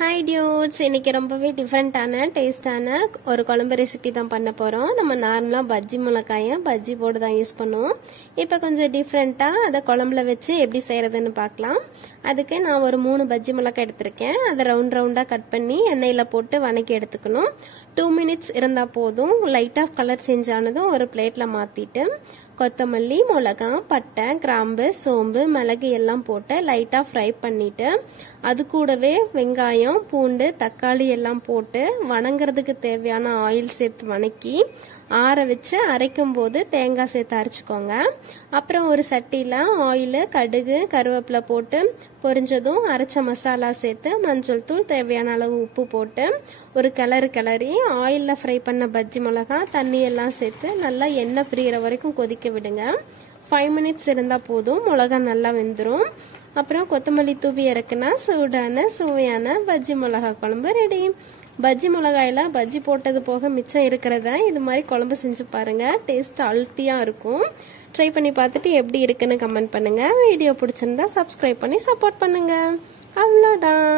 Hi dudes, இன்னைக்கு ரொம்பவே டிஃப்ரெண்ட்டான டேஸ்டான ஒரு குழம்பு ரெசிபி தான் பண்ண போகிறோம். நம்ம நார்மலாக பஜ்ஜி மிளகாயை பஜ்ஜி போட்டு தான் யூஸ் பண்ணுவோம். இப்போ கொஞ்சம் டிஃப்ரெண்ட்டாக அதை குழம்புல வச்சு எப்படி செய்கிறதுன்னு பார்க்கலாம். அதுக்கு நான் ஒரு 3 பஜ்ஜி மிளகாய் எடுத்திருக்கேன். அதை ரவுண்டாக கட் பண்ணி எண்ணெயில் போட்டு வணக்கி எடுத்துக்கணும். 2 மினிட்ஸ் இருந்தால் போதும். லைட்டாக கலர் சேஞ்ச் ஆனதும் ஒரு பிளேட்டில் மாற்றிட்டு கொத்தமல்லி, மிளகா, பட்டை, கிராம்பு, சோம்பு, மிளகு எல்லாம் போட்டு லைட்டாக ஃப்ரை பண்ணிவிட்டு அது கூடவே வெங்காயம், பூண்டு, தக்காளி எல்லாம் போட்டு வணங்குறதுக்கு தேவையான ஆயில் சேர்த்து வணக்கி ஆற வச்சு அரைக்கும் போது தேங்காய் சேர்த்து அரைச்சிக்கோங்க. அப்புறம் ஒரு சட்டியில் ஆயில், கடுகு, கருவேப்பிலை போட்டு பொரிஞ்சதும் அரைச்ச மசாலா சேர்த்து மஞ்சள் தூள், தேவையான அளவு உப்பு போட்டு ஒரு கிளறி ஆயிலில் ஃப்ரை பண்ண பஜ்ஜி மிளகா தண்ணி எல்லாம் சேர்த்து நல்லா எண்ணெய் பிரிகிற வரைக்கும் கொதிக்க விடுங்க. 5 மினிட்ஸ் இருந்தால் போதும். மிளகா நல்லா வெந்துடும். அப்புறம் கொத்தமல்லி தூவி இறக்குனா சூடான சுவையான பஜ்ஜி மிளகா குழம்பு ரெடி. பஜ்ஜி மிளகாயில பஜ்ஜி போட்டது போக மிச்சம் இருக்கிறத இது மாதிரி குழம்பு செஞ்சு பாருங்க. டேஸ்ட் அல்ட்டியாக இருக்கும். ட்ரை பண்ணி பார்த்துட்டு எப்படி இருக்குன்னு கமெண்ட் பண்ணுங்க. வீடியோ பிடிச்சிருந்தா சப்ஸ்கிரைப் பண்ணி சப்போர்ட் பண்ணுங்க. அவ்வளோதான்.